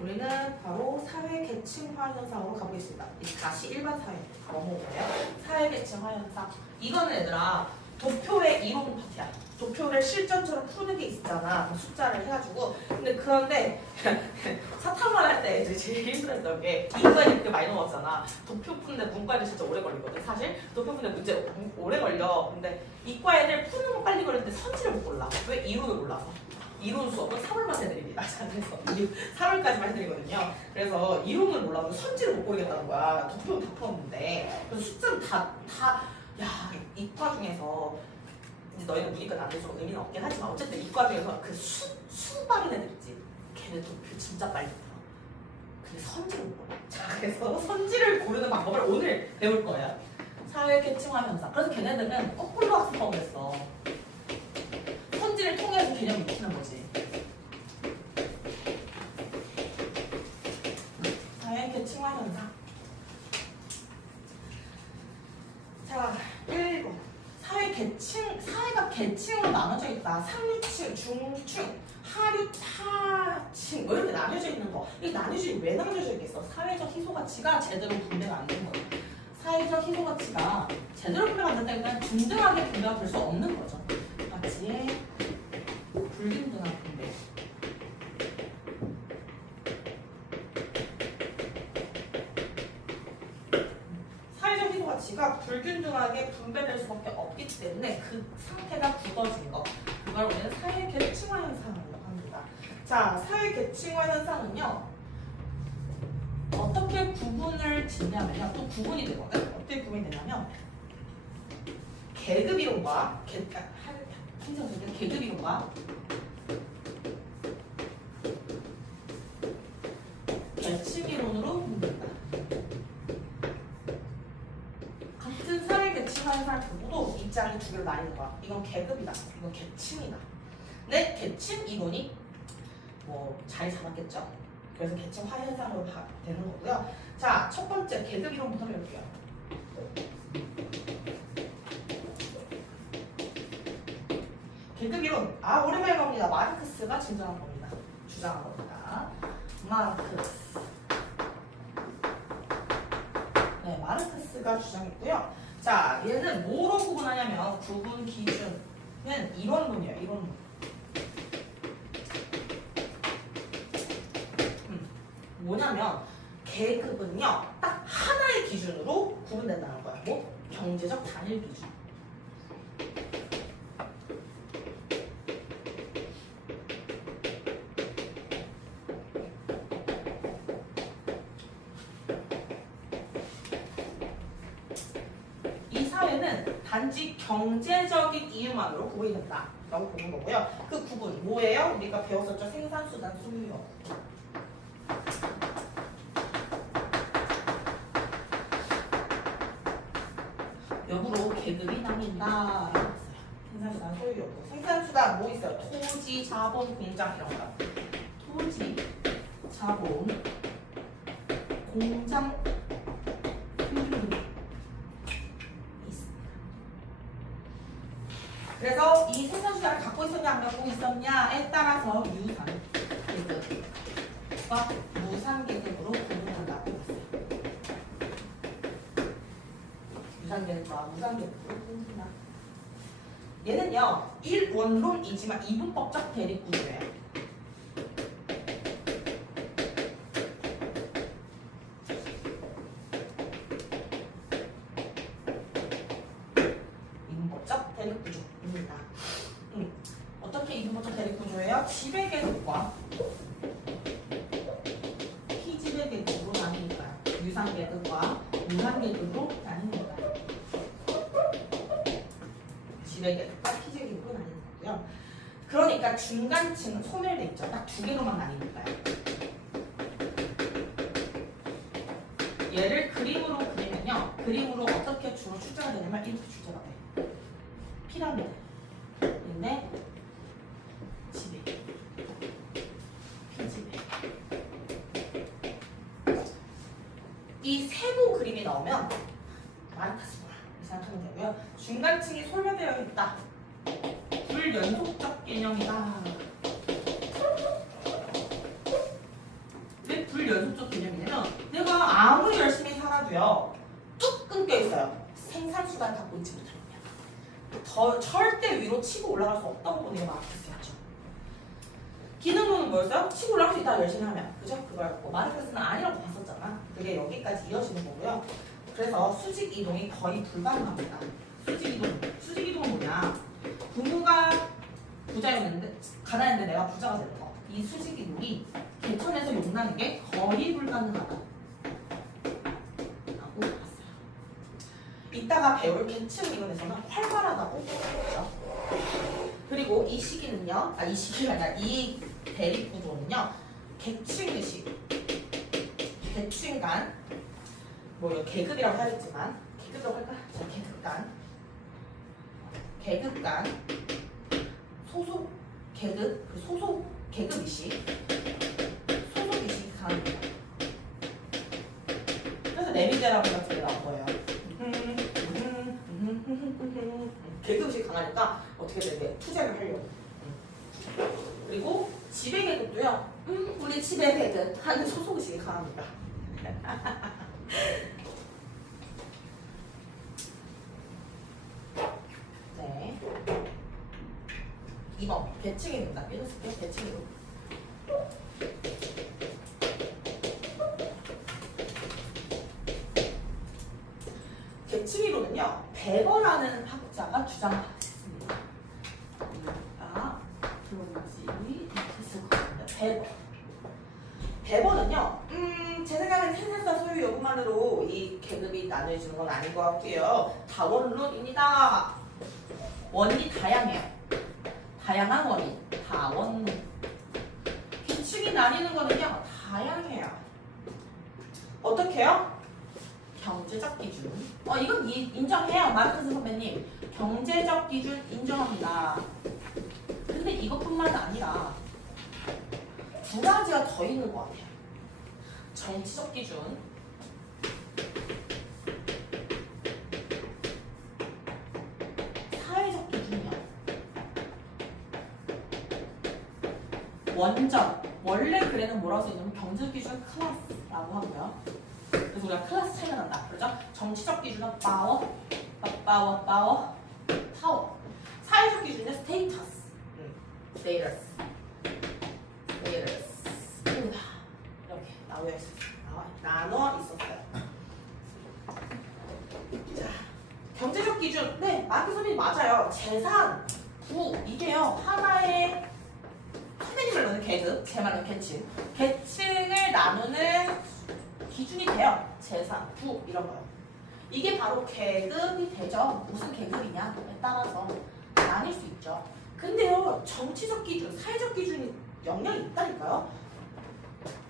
우리는 바로 사회 계층화 현상으로 가보겠습니다. 다시 일반 사회 넘어오고요. 사회 계층화 현상. 이거는 얘들아 도표의 이론 파트야. 도표를 실전처럼 푸는 게 있잖아. 숫자를 해가지고. 근데 그런데 사탐만 할 때 이제 제일 힘들었던 게 이과에 이렇게 많이 넘었잖아. 도표 푸는데 문과에는 진짜 오래 걸리거든. 사실 도표 푸는데 문제 오래 걸려. 근데 이과 애들 푸는 거 빨리 걸리는데 선지를 못 골라. 왜? 이론을 몰라서. 이론 수업은 3월만 해드립니다. 그래서 3월까지만 해드리거든요. 그래서 이론을 몰라도 선지를 못 고르겠다는 거야. 도표는 다 풀었는데. 그래서 숫자는 야, 이과 중에서 이제 너희는 문이과는 안 돼서 의미는 없긴 하지만 어쨌든 이과 중에서 그 수박인 애들 있지. 걔네 도표 진짜 빨리 풀어. 근데 선지를 못 골라. 자, 그래서 선지를 고르는 방법을 오늘 배울 거예요. 사회 계층화 현상. 그래서 걔네들은 거꾸로 학습법을 했어. 선지를 통해서 개념을 익히는 거지. 사회 계층화 현상. 자, 1번. 사회가 계층으로 나눠져 있다. 상류층, 중층, 하층 뭐 이렇게 나뉘어져 있는 거. 이 나뉘어져 왜 나뉘어져 있겠어? 사회적 희소 가치가 제대로 분배가 안 된 거야. 사회적 희소 가치가 제대로 분배가 안 된다니까 균등하게 분배가 될 수 없는 거죠. 가치의 불균등한 분배. 사회적 희소 가치가 불균등하게 분배될 수밖에 없기 때문에 그 상태가 굳어진 거. 그걸 우리는 사회 계층화 현상이라고 합니다. 자, 사회 계층화 현상은요. 어떻게 구분을 짓냐면요. 또 구분이 되거든. 어떻게 구분이 되냐면 계급 이론과 계급 이론과 계층 이론으로 분류된다. 같은 사회 계층화 현상을 보고도 입장이 두 개로 나뉘는 거야. 이건 계급이다. 이건 계층이다. 네, 계층 이론이 뭐 자리 잡았겠죠. 그래서 계층화 현상으로 되는 거고요. 자, 첫 번째 계급 이론부터 배울게요. 계급 이론. 오랜만에 나옵니다. 마르크스가 진정한 겁니다. 주장한 겁니다. 마르크스. 네, 마르크스가 주장했고요. 자, 얘는 뭐로 구분하냐면 구분 기준은 이론문이에요. 이론문. 뭐냐면 계급은요 딱 하나의 기준으로 구분된다는 거야. 뭐? 경제적 단일 기준. 이 사회는 단지 경제적인 이유만으로 구분이 된다라고 보는 거고요. 그 구분 뭐예요? 우리가 배웠었죠. 생산수단 소유형. 역으로 계급이 나뉜다라고 했어요. 생산수단 소유욕. 생산수단 뭐 있어요? 토지, 자본, 공장 이런 거. 토지, 자본, 공장 있습니다. 그래서 이 생산수단을 갖고 있었냐 안 갖고 있었냐에 따라서 유산 계급과 무산 계급으로 구분한다고 했어요. 유산계급과 무산계급으로 구분한다. 얘는요 1원론이지만 이분법적 대립구조예요. 이분법적 대립구조입니다. 어떻게 이분법적 대립구조예요? 지배계급과 피지배계급으로 나뉩니다. 유산계급과 무산계급으로 나뉩니다. 지배계급과 피지배계급으로 나뉘는 거고요. 그러니까 중간층은 소멸돼 있죠. 딱 두 개로만 나뉩니다. 얘를 그림으로 그리면요. 그림으로 어떻게 주로 출제가 되냐면 이렇게 출제가 돼. 피라미드인데 지배, 피지배. 이 세모 그림이 나오면 마르크스구나 이렇게 생각하면 되고요. 중간층이 소멸되어 있다. 불연속적 개념이다. 왜 연속적 개념이냐면 내가 아무리 열심히 살아도요 뚝 끊겨 있어요. 생산수단을 갖고 있지 못하면 더 절대 위로 치고 올라갈 수 없다고 보는 게 마르크스였죠. 기능론은 뭐였어요? 치고 올라갈 수 있다 열심히 하면 그죠? 그거였고 마르크스는 아니라고 봤었잖아. 그게 여기까지 이어지는 거고요. 그래서 수직 이동이 거의 불가능합니다. 수직 이동은 뭐냐? 부모가 부자였는데 가난했는데 내가 부자가 될 거. 이 수직 이동이 개천에서 용나는 게 거의 불가능하다. 라고 봤어요. 이따가 배울 계층 이론에서는 활발하다고 했죠. 그리고 이 시기는요, 이 시기가 아니라 이 대립 구조는요, 계층의식, 계층 간, 뭐 이거 계급이라고 하겠지만, 계급이라고 할까? 자, 계급 간, 소속 계급, 소속 계급의식, 소속의식이 강합니다. 그래서 레미제라블 같은 게 나온 거예요. 계급의식이 강하니까 어떻게 되게 투쟁을 하려고. 그리고 지배계급도요. 우리 지배계급 하는 소속의식이 강합니다. 네. 2번 계층입니다. 삐졌을게요. 계층이로. 계층이론은요. 베버라는 학자가 주장했습니다. 들어보지 있을 것 같은데 베버는요. 제 생각엔 생산자 소유 여부만으로 이 계급이 나눠지는 건 아닌 것 같고요. 다원론입니다. 원인이 다양해요. 다양한 원인, 다원론. 계층이 나뉘는 거는요, 다양해요. 어떻게 해요? 경제적 기준. 이건 인정해요, 마르크스 선배님. 경제적 기준 인정합니다. 근데 이것뿐만 아니라 두 가지가 더 있는 것 같아요. 정치적 기준. 사회적 기준이요. 원전. 원래 글에는 뭐라고 써있냐면 경제적 기준 클래스라고 하고요. 그래서 우리가 클래스 차이가 난다. 그러죠? 정치적 기준은 파워. 사회적 기준은 스테이터스. 스테이터스입니다. 이렇게 나눠 있었어요. 자, 경제적 기준. 네, 마르크스 선생님 맞아요. 재산, 부, 이게요. 하나의 선생님을 넣는 계급, 제 말은 계층. 계층을 나누는 기준이 돼요. 재산, 부, 이런 거요. 이게 바로 계급이 되죠. 무슨 계급이냐에 따라서 나뉠 수 있죠. 근데요, 정치적 기준, 사회적 기준이 영향이 있다니까요.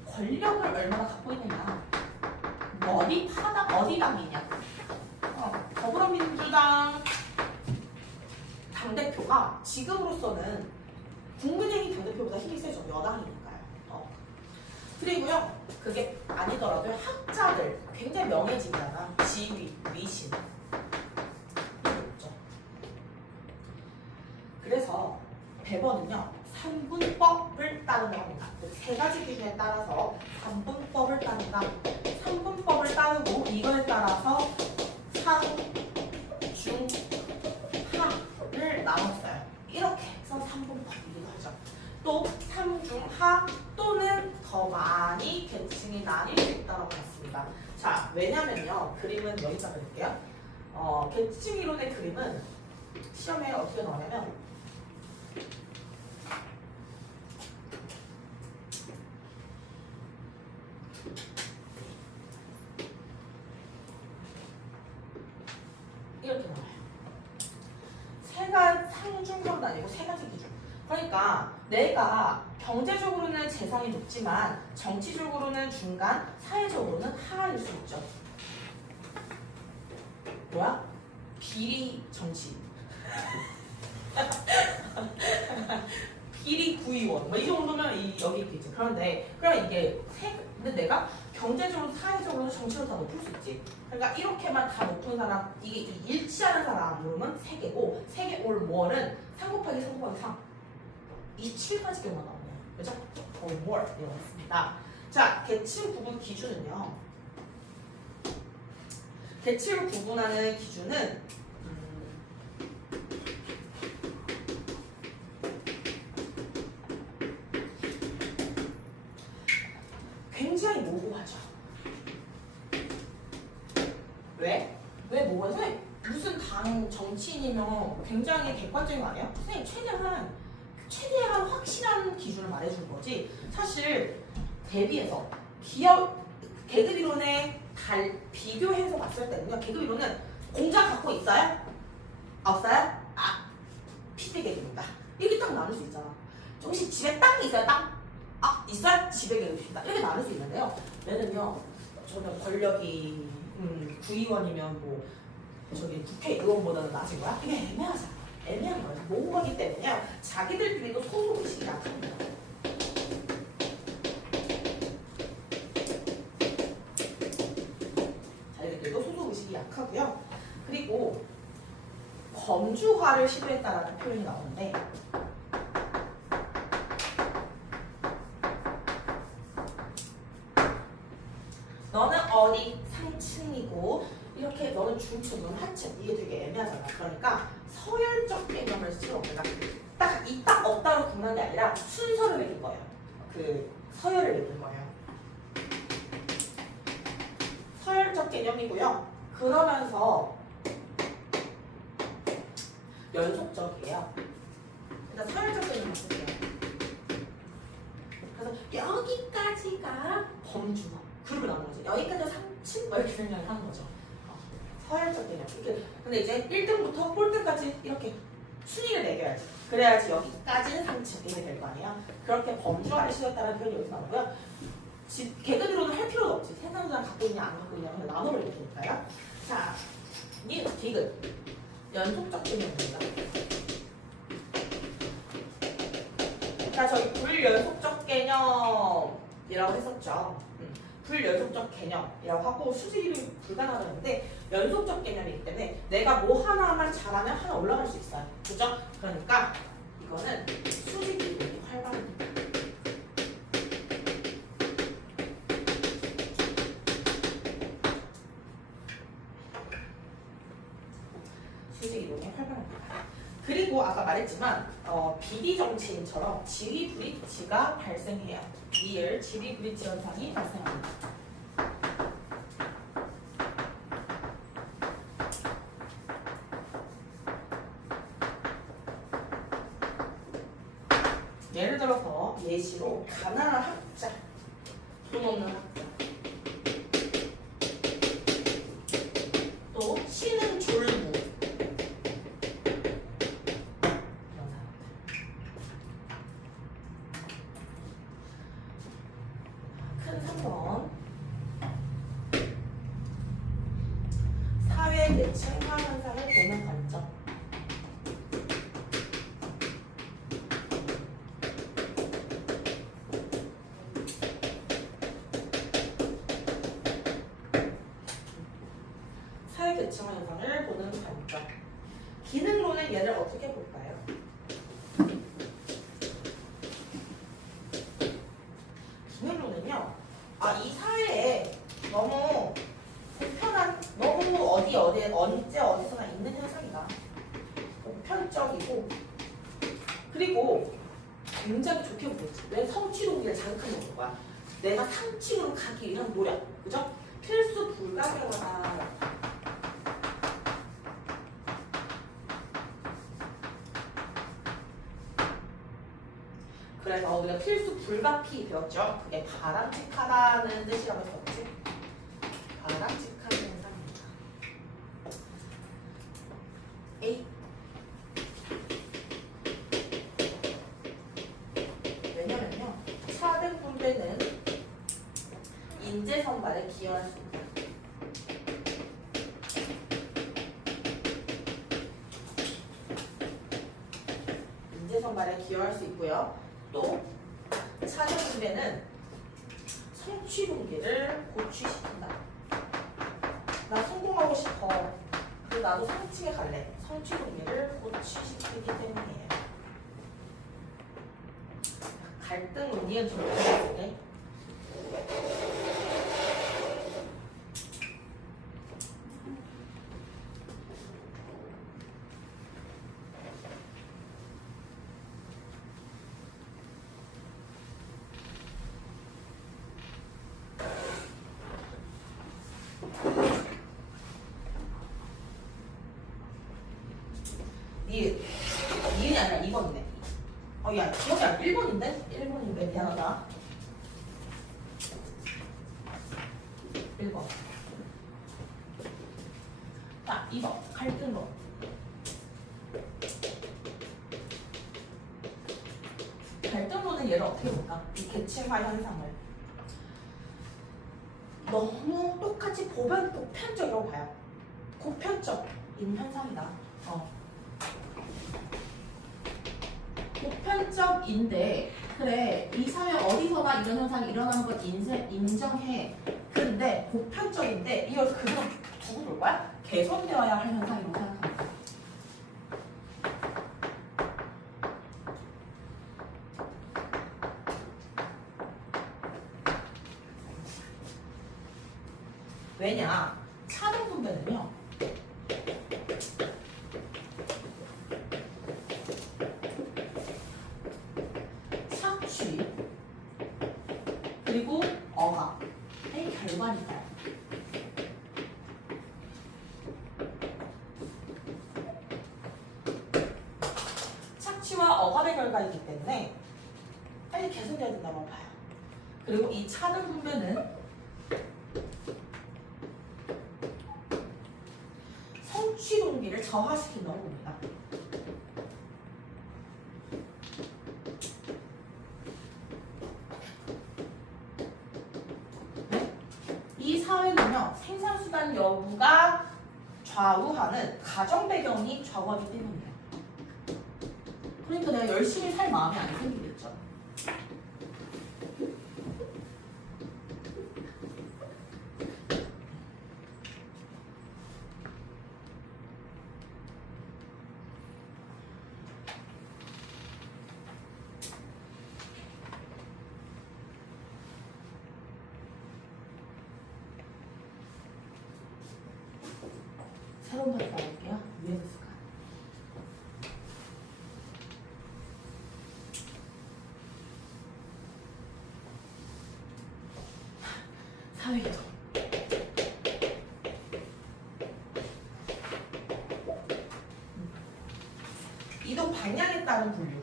권력을 얼마나 갖고 있느냐, 어디 당이냐. 더불어민주당 당대표가 지금으로서는 국민의힘 당대표보다 힘이 세죠. 여당이니까요. 그리고요, 그게 아니더라도 학자들, 굉장히 명예직이잖아. 지위, 위신. 그래서 베버는요, 3분법을 따른다고 합니다. 세 가지 기준에 따라서 3분법을 따른다. 3분법을 따르고 이거에 따라서 상, 중, 하를 나눴어요. 이렇게 해서 3분법이기도 하죠. 또 3, 중, 하 또는 더 많이 계층이 나뉠 수 있다고 했습니다. 자, 왜냐면요. 그림은 여기다 그릴게요. 계층 이론의 그림은 시험에 어떻게 나오냐면 이렇게 나와요. 상중적도 아니고 세 가지 기준. 그러니까 내가 경제적으로는 재산이 높지만 정치적으로는 중간, 사회적으로는 하일 수 있죠. 뭐야? 비리 정치. 비리 구의원. 뭐 이 정도면 여기 있겠지. 그런데 그럼 근데 내가 경제적으로, 사회적으로, 정치적으로 다 높을 수 있지. 그러니까 이렇게만 다 높은 사람, 이게 일치하는 사람으로는 3개고 3개 올 월은 3 곱하기 3 곱하기 3. 27가지 경우가 나오네요. 그죠? 올 월 이렇습니다. 자, 계층 구분 기준은요. 계층을 구분하는 기준은 굉장히 모호하죠. 왜? 왜 모호해서? 무슨 당 정치인이면 굉장히 객관적인 거 아니에요? 선생님 최대한 확실한 기준을 말해주는 거지. 사실 대비해서 계급 이론에 비교해서 봤을 때는요. 계급 이론은 공자 갖고 있어요? 없어요? 피대 계급입니다. 이렇게 딱 나눌 수 있잖아. 혹시 집에 땅이 있어요? 땅? 있어요? 집에 계급입니다. 이렇게 나눌 수 있는데요. 얘는요. 저는 권력이 구의원이면 뭐 저기 국회의원보다는 낮은 거야? 이게 애매하잖아. 애매한 거예요. 모호하기 때문에 자기들끼리도 소속의식이 약합니다. 자기들끼리도 소속의식이 약하고요. 그리고 범주화를 시도했다라는 표현이 나오는데 너는 어디 상층이고 이렇게 너는 중층, 너는 하층 이게 되게 애매하잖아. 그러니까 서열적 개념을 쓰는 거야. 딱 없다로 구분한 게 아니라 순서를 매긴 거예요. 그 서열을 매긴 거예요. 서열적 개념이고요. 그러면서 연속적이에요. 일단 서열적 개념을 쓸게요. 그래서 여기까지가 범주화. 그룹을 나누는 거죠. 여기까지가 상층 뭐 이렇게 생각을 하는 거죠. 서열적 개념. 이렇게. 근데 이제 1등부터 꼴등까지 이렇게 순위를 매겨야지. 그래야지 여기까지는 상층 이렇게 될 거 아니에요. 그렇게 범주화를 시도했다는 표현이 여기서 나오고요. 계급 이론을 할 필요도 없지. 생산자가 갖고 있냐 안 갖고 있냐 그냥 나눠버리면 되니까요. 자, 이 디귿 연속적 개념입니다. 자, 저희 불연속적 개념이라고 했었죠. 불연속적 개념이라고 하고 수직이 불가능하다고 했는데 연속적 개념이기 때문에 내가 뭐 하나만 잘하면 하나 올라갈 수 있어요. 그죠? 그러니까 이거는 수직이 되게 활발합니다. 수직 이동이 활발합니다. 그리고 아까 말했지만 비리정치인처럼 지리불이치가 발생해요. 리을 지리불이치 현상이 발생합니다. 예를 들어서 예시로 가난한 학자, 돈 없는 학자, 또 신은 졸부 큰 3번 사회 계층화 현상을 보는 관점. 사회 계층화 현상을 보는 관점. 기능론의 예를 어떻게 볼까요? 기능론은요, 이 사회에 너무 불편한, 너무 언제 어디서나 있는 현상이다. 보편적이고, 그리고 굉장히 좋게 보겠지. 왜 성취 동기를 자극하는 거야? 내가 상층으로 가기 위한 노력, 그죠? 필수 불가결하다. 그래서 우리가 필수 불가피 배웠죠? 그게 바람직하다는 뜻이라고 했었지. 바람직한 현상입니다. A. 왜냐면요, 차등 분배는 인재 선발에 기여할 수 있다. 인재 선발에 기여할 수 있고요. 또 차등 분배는 성취 동기를 고취시킨다. 나 성공하고 싶어. 그래서 나도 상층에 갈래. 성취 동기를 고취시키기 때문이에요. 갈등 논리는 좀 어떻게 기억이 1번인데? 1번인데 미안하다. 1번. 자, 2번. 갈등론. 갈등론은 얘를 어떻게 볼까? 이 계층화 현상을 너무 똑같이 보편적으로 봐요. 보편적인 현상이다. 보편적인데 그래 이 사회 어디서나 이런 현상이 일어나는 걸 인정해. 근데 보편적인데 이걸 그대로 두고 볼 거야? 개선되어야 할 현상이라고 생각합니다. 왜냐? 차등 분배는요. 착취 그리고 억압의 결과니까요. 착취와 억압의 결과이기 때문에 빨리 개선돼야 된다고 봐요. 그리고 이 차등 분배는 성취 동기를 저하시킨다고 봅니다. 네? 이 사회는요, 생산수단 여부가 좌우하는 가정 배경이 좌우하기 때문이에요. 그러니까 내가 열심히 살 마음이 안 생기겠죠. 새로운 파트 나올게요. 위에서 쓸까? 사회계도. 이동 방향에 따른 분류.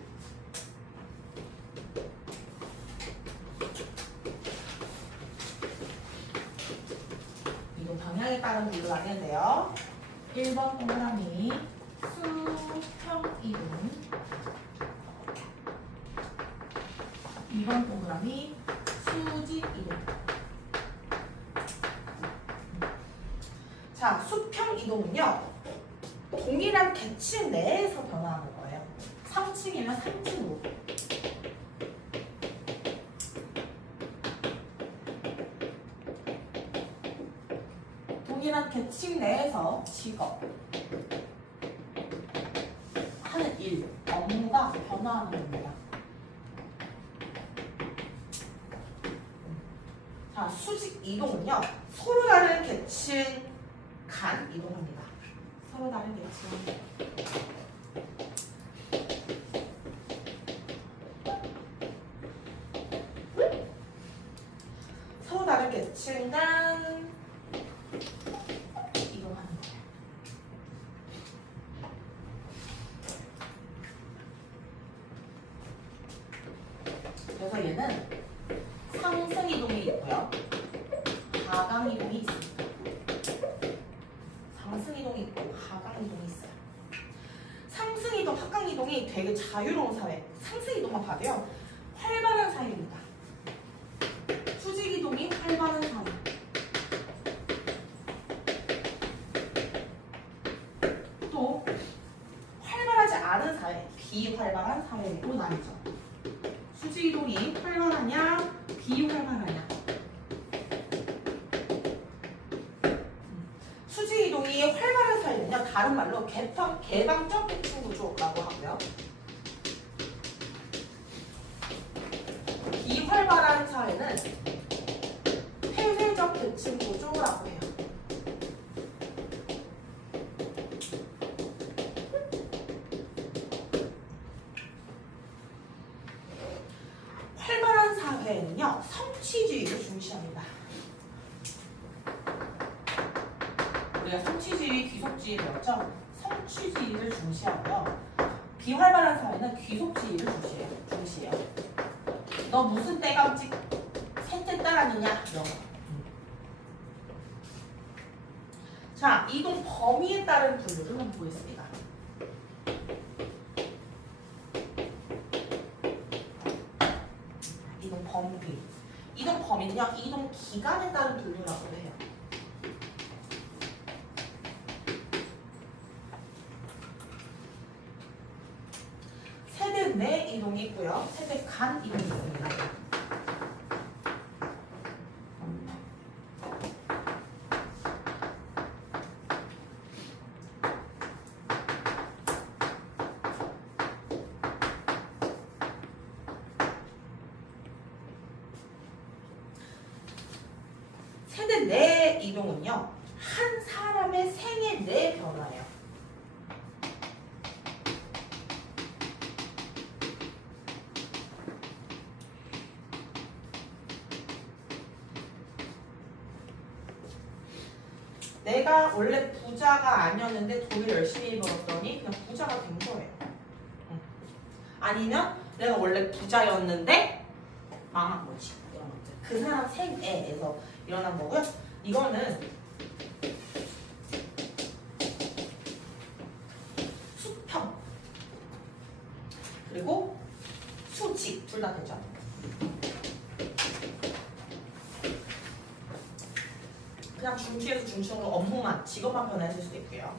이동 방향에 따른 분류가 하겠는데요. 1번 동그라미 수평 이동, 2번 동그라미 수직 이동. 자, 수평 이동은요, 동일한 계층 내에서 변화하는 거예요. 3층이면 3층으로. 동일한 계층 내에서 직업 하는 일, 업무가 변화하는 겁니다. 자, 수직 이동은요, 서로 다른 계층 간 이동합니다. 서로 다른 계층. 서로 다른 계층 간 이동하는 거예요. 그래서 얘는 상승 이동이 있고요, 하강 이동이 있습니다. 상승 이동이 있고 하강 이동이 있어요. 상승 이동, 하강 이동이 되게 자유로운 사회. 상승 이동만 봐도요, 활발한 사회입니다. 수직 이동이 활발한 사회. 또 활발하지 않은 사회, 비활발한 사회로 나뉘죠. 수직 이동이 활발하냐, 비활발하냐. 수직 이동이 활발한 사회는요, 다른 말로 개방적 계층 구조라고 하고요. 비활발한 사회는 폐쇄적 계층 구조라고 해요. 활발한 사회는요, 성취주의를 중시합니다. 우리가 성취주의, 귀속주의 배웠죠? 성취주의를 중시하고요. 비활발한 사회는 귀속 지위를 중시해요. 너 무슨 때감지 셋째 딸 아니냐? 이런 거. 자, 이동 범위에 따른 분류를 한번 보겠습니다. 이동 범위. 이동 범위는요, 이동 기간에 따른 분류라고 해요. 세대 내 이동이 있고요, 세대 간 이동이 있습니다. 세대 내 이동은요, 한 사람의 생애 내 변화예요. 내가 원래 부자가 아니었는데 돈을 열심히 벌었더니 그냥 부자가 된 거예요. 아니면 내가 원래 부자였는데 망한 거지. 이런 것들. 그 사람 생애에서 일어난 거고요. 이거는 수평 그리고 수직 둘 다 되죠. 그냥 중추에서 중추로 업무만 직업만 변화했을 수도 있고요.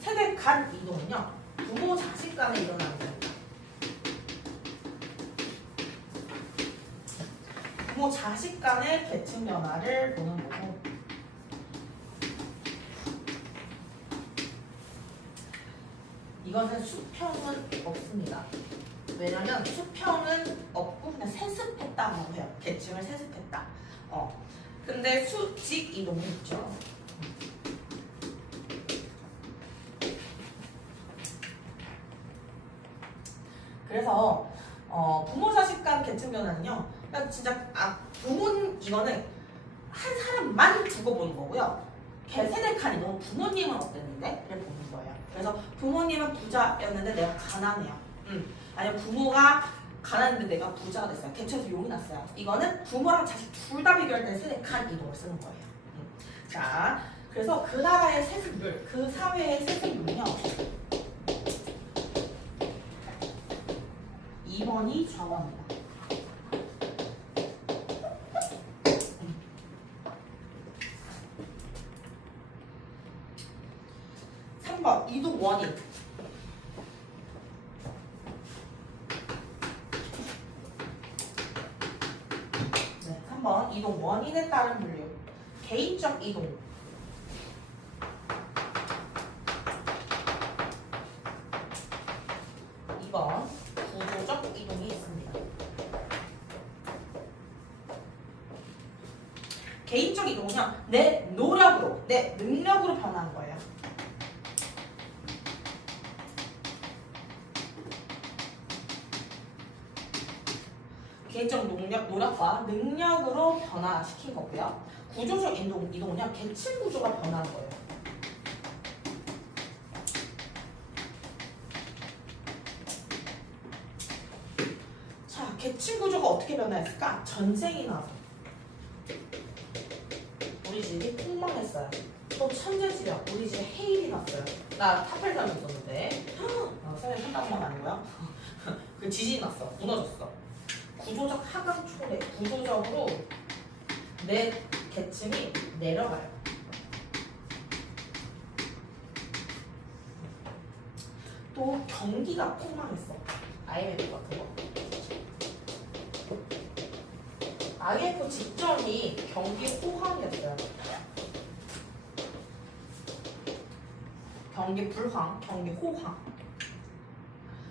세대 간 이동은요, 부모 자식 간에 일어나는 겁니다. 부모 자식 간의 계층 변화를 보는 거고, 이것은 수평은 없습니다. 왜냐면 수평은 없고 그냥 세습했다고 해요. 계층을 세습했다. 근데 수직 이동이 있죠. 그래서 부모 자식 간 계층 변화는요, 그냥 진짜 이거는 한 사람만 두고 보는 거고요. 세대 간 이동은 부모님은 어땠는데? 를 보는 거예요. 그래서 부모님은 부자였는데 내가 가난해요. 아니면 부모가 가난한데 내가 부자가 됐어요. 계층에서 용이 났어요. 이거는 부모랑 자식 둘 다 비교할 때 세대 간 이동을 쓰는 거예요. 자, 그래서 그 나라의 세습률, 그 사회의 세습률은요, 2번이 좌우합니다. 3번 이동 원인. 네, 3번 이동 원인에 따른 분류. 개인적 이동. 2번 구조적 이동이 있습니다. 개인적 이동은요, 내 노력으로, 내 능력으로 변하는 거예요. 개인적 노력과 능력으로 변화시킨 거고요. 구조적 이동은요, 계층 구조가 변하는 거예요. 자, 계층 구조가 어떻게 변화했을까? 전쟁이 나서 우리 집이 폭망했어요. 또 천재지변, 우리 집에 해일이 났어요. 나 타펠 다녔었는데 선생님 한다는 건 아니고요. 그 지진이 났어. 무너졌어. 구조적 하강 초래, 구조적으로 내 계층이 내려가요. 또 경기가 폭망했어. IMF 같은 거. IMF 직전이 경기 호황이었어요. 경기 불황, 경기 호황.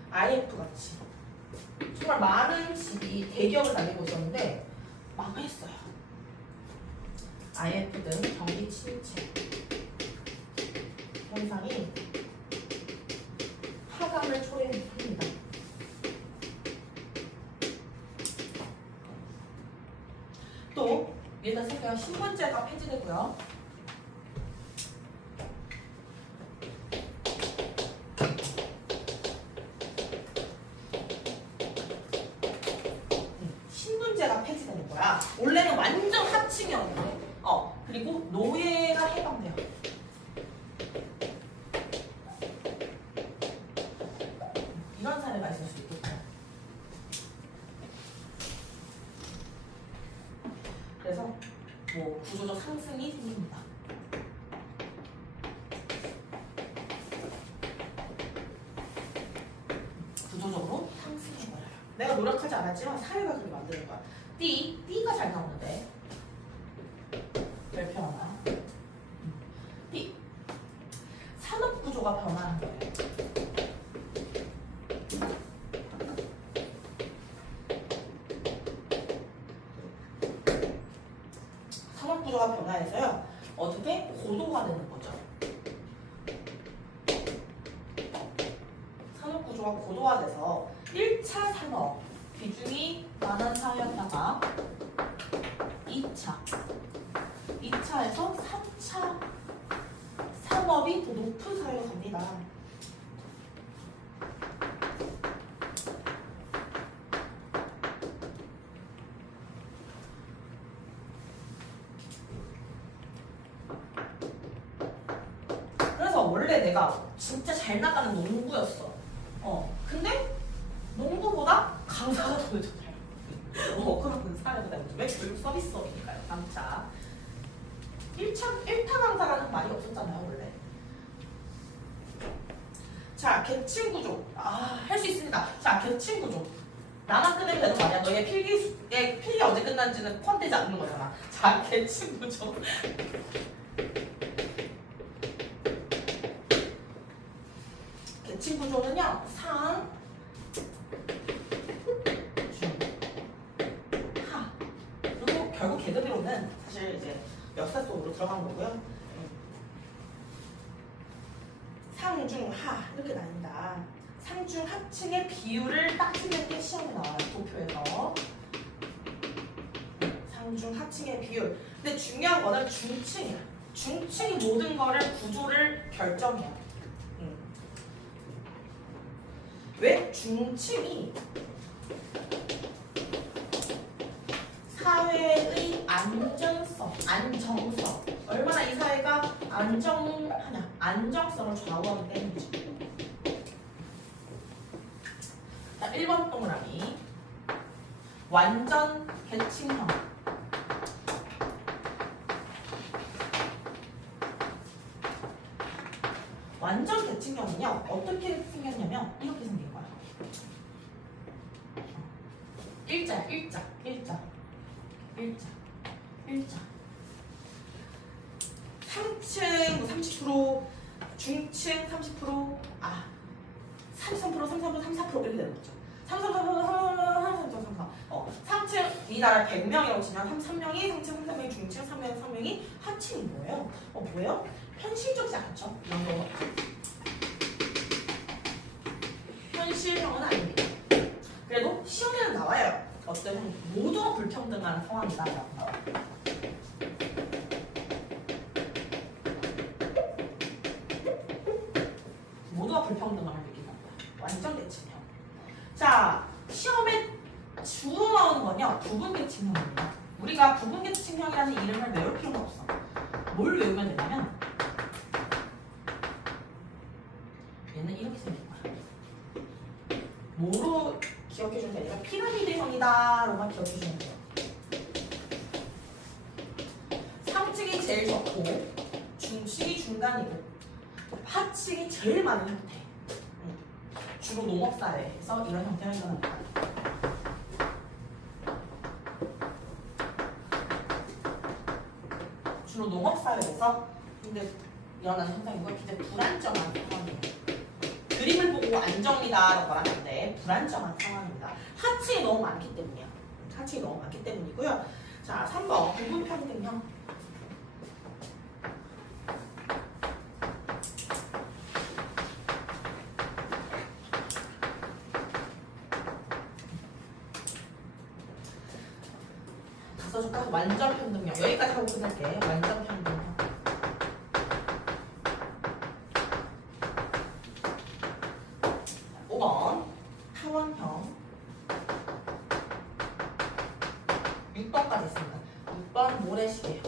IMF 같이. 정말 많은 집이 대기업을 다니고 있었는데 망했어요. IMF 등 경기 침체 현상이 하강을 초래합니다. 또 위에다 쓸게요. 신분제가 폐지되고요. 하층형인데 그리고 노예가 해당돼요. 이런 사례가 있을 수 있겠죠. 그래서 뭐 구조적 상승이 생깁니다. 구조적으로 상승해버려요. 내가 노력하지 않았지만 사회가 그렇게 만드는 거야. D가 잘 나오는데 별표 하나. D 산업 구조가 변하는 거예요. 산업 구조가 변화해서요. 어떻게 고도화되는 거죠. 산업 구조가 고도화돼서 1차 산업 비중이 많은 사회였다가 2차에서 3차 산업이 더 높은 사회로 갑니다. 그래서 원래 내가 진짜 잘 나가는 농구였어. 근데 농구보다 강사가 더 좋아요. 그런 사례가 있죠. 왜 교육 서비스업이니까요. 3차. 1타 강사라는 말이 없었잖아요, 원래. 자, 계층 구조. 할 수 있습니다. 자, 계층 구조. 나만 끝내면 되는 거 아니야? 너의 필기 언제 끝난지는 포함되지 않는 거잖아. 자, 계층 구조. 계층 구조는요, 상, 중, 하. 그리고 결국 계급이론은 사실 이제 역사 속으로 들어간 거고요. 상, 중, 하 이렇게 나뉜다. 상, 중, 하층의 비율을 따지는 게 시험에 나와요. 도표에서. 상, 중, 하층의 비율. 근데 중요한 거는 중층이야. 중층이 모든 거를 구조를 결정해요. 왜? 중층이 사회의 안정성, 얼마나 이 사회가 안정하냐, 안정성을 좌우하기 때문이죠. 자, 1번 동그라미. 완전 계층형. 완전 계층형은요, 어떻게 생겼냐면, 이렇게 생긴 거야. 일자. 상층 30%, 중층 30%, 33%, 34% 이렇게 되는 거죠. 33%, 상층, 이 나라 100명이라고 치면 3명이 상층, 3명이 중층, 3명이 하층인 거예요. 뭐예요? 현실적이지 않죠? 이런 거. 현실형은 아닙니다. 그래도 시험에는 나와요. 어떤 모두가 불평등한 상황이다 라고 나와요. 모두가 불평등함을 느낀다. 완전 계층형. 자, 시험에 주로 나오는 건요, 부분계층형입니다. 우리가 부분계층형이라는 이름을 외울 필요가 없어. 뭘 외우면 되냐면, 얘는 이렇게 생긴 거야. 뭐로 기억해주면 되니까 피라미드형이다로만 기억해주면 돼요. 상층이 제일 적고, 중층이 중간이고, 하층이 제일 많은 형태. 주로 농업사회에서 이런 형태가 일어납니다. 주로 농업사회에서 근데 일어나는 현상이고 굉장히 불안정한 상황이에요. 그림을 보고 안정이다라고 말하는데 불안정한 상황입니다. 하층이 너무 많기 때문이야. 하층이 너무 많기 때문이고요. 자, 3번 부분평등형. 써줄까? 완전 평등형. 여기까지 하고 끝낼게. 완전 평등형. 타원형. 6번까지 있습니다. 6번 그냥 모래시계요.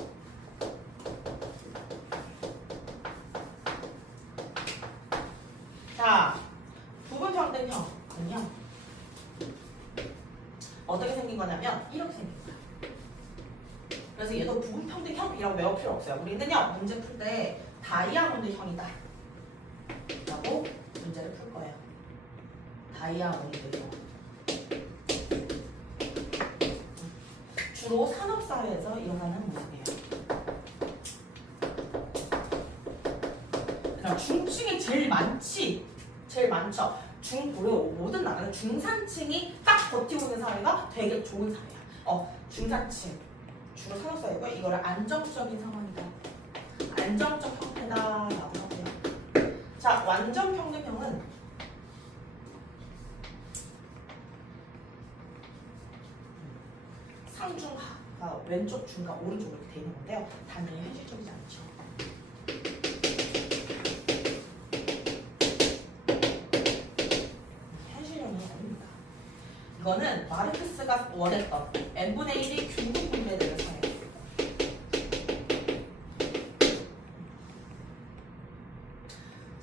자, 부분평등형은요. 어떻게 생긴 거냐면 이렇게 생긴 거예요. 그래서 얘도 부분평등형이라고 외울 필요 없어요. 우리는요 문제 풀 때 다이아몬드형이다 라고 문제를 풀 거예요. 다이아몬드형. 주로 산업사회에서 일어나는 모습이에요. 그러니까 중층이 제일 많죠. 모든 나라는 중산층이 딱 버티고 있는 사회가 되게 좋은 사회야. 중산층 주로 산업사회고 이거를 안정적인 상황이다. 안정적 형태다라고 하고요. 자, 완전 평등형은 상중하가 왼쪽, 중간, 오른쪽 이렇게 되어 있는 건데요. 당연히 현실적이지 않죠. 이거는 마르크스가 원했던 n분의 1이 균등 분배되는 사회.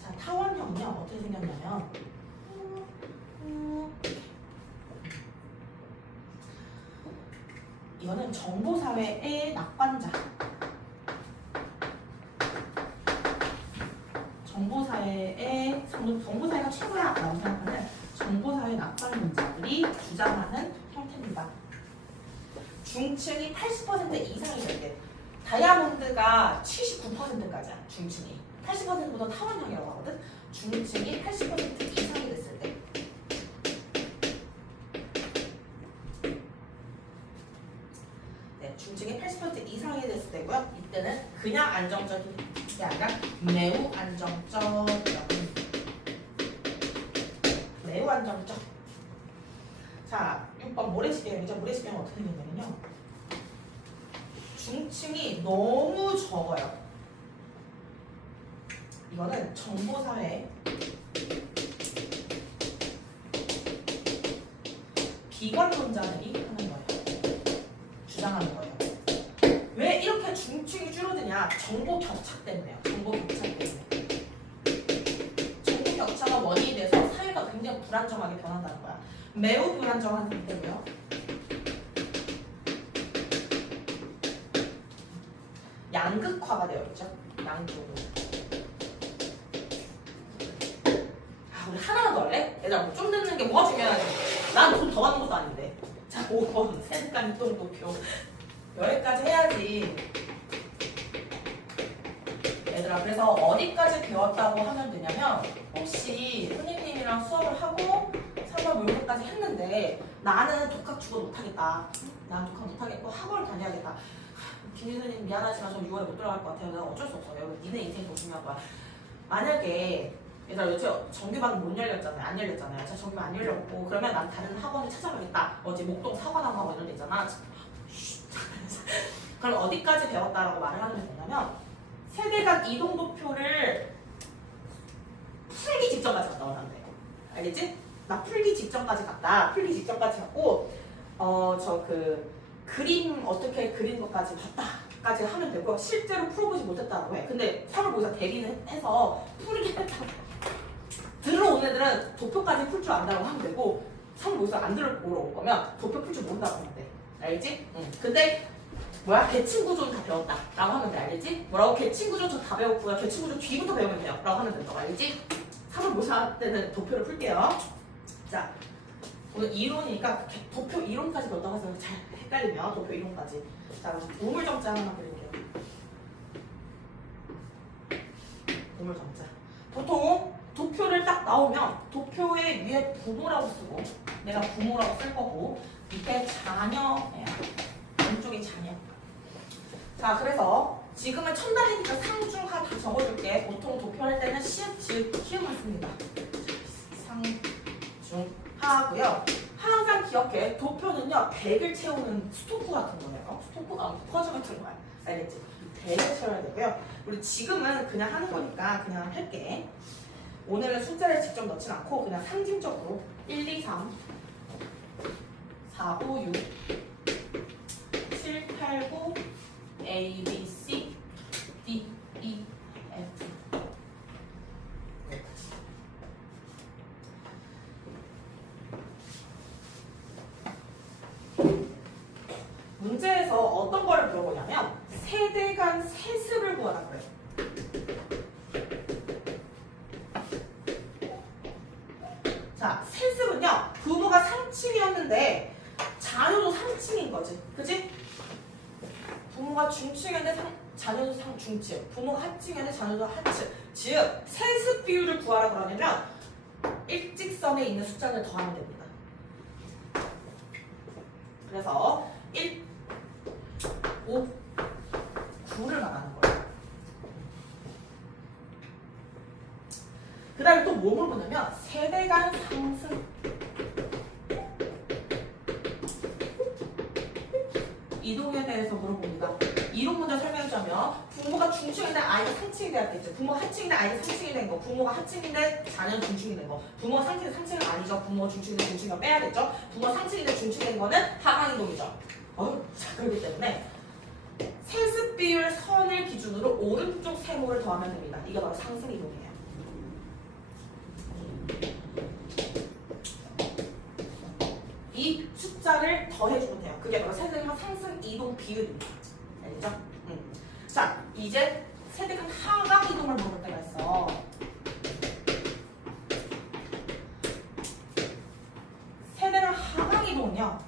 자, 타원형은요 어떻게 생겼냐면 이거는 정보사회의 낙관자. 정보사회가 최고야 라고 생각하는 정보사회 낙관론자들이 주장하는 형태입니다. 중층이 80% 이상이 될 때, 다이아몬드가 79%까지야. 중층이 80%보다 타원형이라고 하거든. 중층이 80% 이상이 됐을 때, 네, 중층이 80% 이상이 됐을 때고요. 이때는 그냥 안정적인 게 아니라 매우 안정적이라고 합니다. 매우 안정적. 자, 6번 모래시계형이죠. 모래시계형은 어떻게 생겼냐면요. 중층이 너무 적어요. 이거는 정보사회 비관론자들이 하는 거예요. 주장하는 거예요. 왜 이렇게 중층이 줄어드냐? 정보 격차 때문에요. 정보 격차 때문에. 정보 격차가 원인이 돼서 사회가 굉장히 불안정하게 변한다는 거야. 매우 불안정한 상태고요. 양극화가 되어 있죠. 양쪽으로. 우리 하나만 더 할래? 얘들아, 좀 듣는 게 뭐가 중요하지? 난 돈 더 받는 것도 아닌데. 자, 5번 세습관 유동도표. 여기까지 해야지. 얘들아, 그래서 어디까지 배웠다고 하면 되냐면, 혹시 선생님이랑 수업을 하고 3번 모의고사까지 했는데 나는 독학 죽어 못하겠다. 난 독학 못하겠고 학원을 다녀야겠다. 김진 선생님 미안하지만 저 6월에 못 들어갈 것 같아요. 내가 어쩔 수 없어요. 니네 인생이 더 중요한 거야. 만약에 얘들아, 요새 정규반 못 열렸잖아요. 안 열렸잖아요. 자, 정규반 안 열렸고 그러면 난 다른 학원을 찾아가겠다. 어제 목동 사관학원 이런 데 있잖아. 그럼 어디까지 배웠다라고 말을 하는 게 뭐냐면 세대간 이동도표를 풀기 직전까지 갔다 오는데 알겠지? 나 풀기 직전까지 갔다. 풀기 직전까지 갔고 그림 어떻게 그리는 것까지 봤다까지 하면 되고 실제로 풀어보지 못했다고 해. 근데 3월 모의사 대리는 해서 풀기 했다고. 들어온 애들은 도표까지 풀 줄 안다고 하면 되고 3월 모의사 안 들어올 거면 도표 풀 줄 모른다고 하면 돼. 알겠지? 응. 근데 계층구조는 다 배웠다 라고 하면 돼. 알겠지? 뭐라고? 계층구조 저 다 배웠고요. 계층구조 뒤부터 배우면 돼요 라고 하면 된다고. 알겠지? 3월 모의사 때는 도표를 풀게요. 자, 오늘 이론이니까 도표 이론까지 배웠다고 해서 잘 헷갈리면 도표 이론까지. 자, 우물정자 하나만 그릴게요. 우물정자. 보통 도표를 딱 나오면 도표의 위에 부모라고 쓰고 내가 부모라고 쓸 거고 밑에 자녀예요. 왼쪽이 자녀. 자, 그래서 지금은 첨단이니까 상중하 다 적어줄게. 보통 도표할 때는 시읒, 지읒, 키음을 씁니다. 상중하고요. 항상 기억해. 도표는요, 100을 채우는 스토프 같은 거예요. 스토프가 아니고 퍼즐 같은 거야. 알겠지? 100을 채워야 되고요. 우리 지금은 그냥 하는 거니까 그냥 할게. 오늘은 숫자를 직접 넣진 않고 그냥 상징적으로 1, 2, 3, 4, 5, 6, 7, 8, 9, A, B, C, D, E, F. 문제에서 어떤 거를 물어보냐면 세대 간 세습을 구하라 그래요. 자, 세습은요. 부모가 상층이었는데 자녀도 상층인 거지. 그지? 부모가 중층이었는데 자녀도 중층. 부모가 하층이었는데 자녀도 하층. 즉, 세습 비율을 구하라 그러냐면 일직선에 있는 숫자를 더하면 됩니다. 그래서 1, 5, 9를 말하는 거예요. 그 다음에 또 뭐 물어보냐면 세대 간 상승. 이동에 대해서 물어봅니다. 이동 문제 설명해주자면 부모가 중층인데 아이가 상층이 되었겠죠. 부모가 하층인데 아이가 상층이 된 거. 부모가 하층인데 자녀는 중층이 된 거. 부모가 상층인데 상층은 아니죠. 부모가 중층인데 중층이면 빼야겠죠. 부모가 상층인데 중층이 된 거는 하강이동이죠. 자, 그렇기 때문에 세습 비율 선을 기준으로 오른쪽 세모를 더하면 됩니다. 이게 바로 상승이동이에요. 이 숫자를 더해주면 돼요. 그게 바로 세대간 상승 이동 비율입니다. 알겠죠? 자, 이제 세대간 하강 이동을 물을 때가 있어. 세대간 하강 이동은요.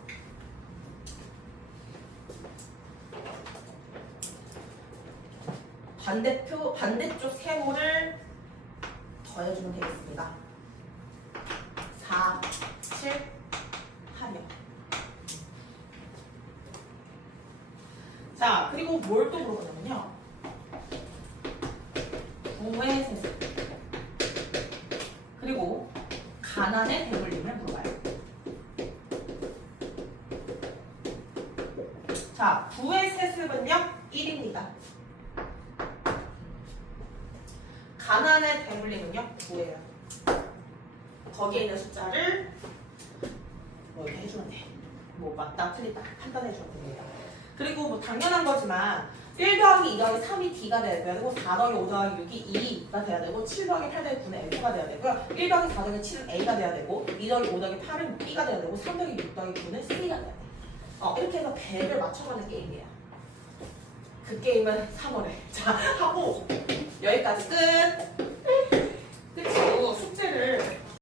반대쪽 세모를 더해주면 되겠습니다. 4, 7, 8이요. 자, 그리고 뭘 또 물어보냐면요. 부모의 세습 그리고 가난의 배불림을 물어봐요. 자, 부의 세습은요 1입니다. 가난의 배불림은요 9예요. 거기에 있는 숫자를 뭐 이렇게 해주면 돼. 뭐 맞다 틀리다 판단해주면 됩니다. 그리고 뭐 당연한 거지만 1 더하기 2 더하기 3이 D가 돼야 되고 4 더하기 5 더하기 6이 2가 돼야 되고 7 더하기 8 더하기 9는 F가 돼야 되고요. 1 더하기 4 더하기 7은 A가 돼야 되고 2 더하기 5 더하기 8은 B가 돼야 되고 3 더하기 6 더하기 9는 C가 돼야 돼. 이렇게 해서 배를 맞춰가는 게임이에요. 그 게임은 3월에 자 하고 여기까지 끝.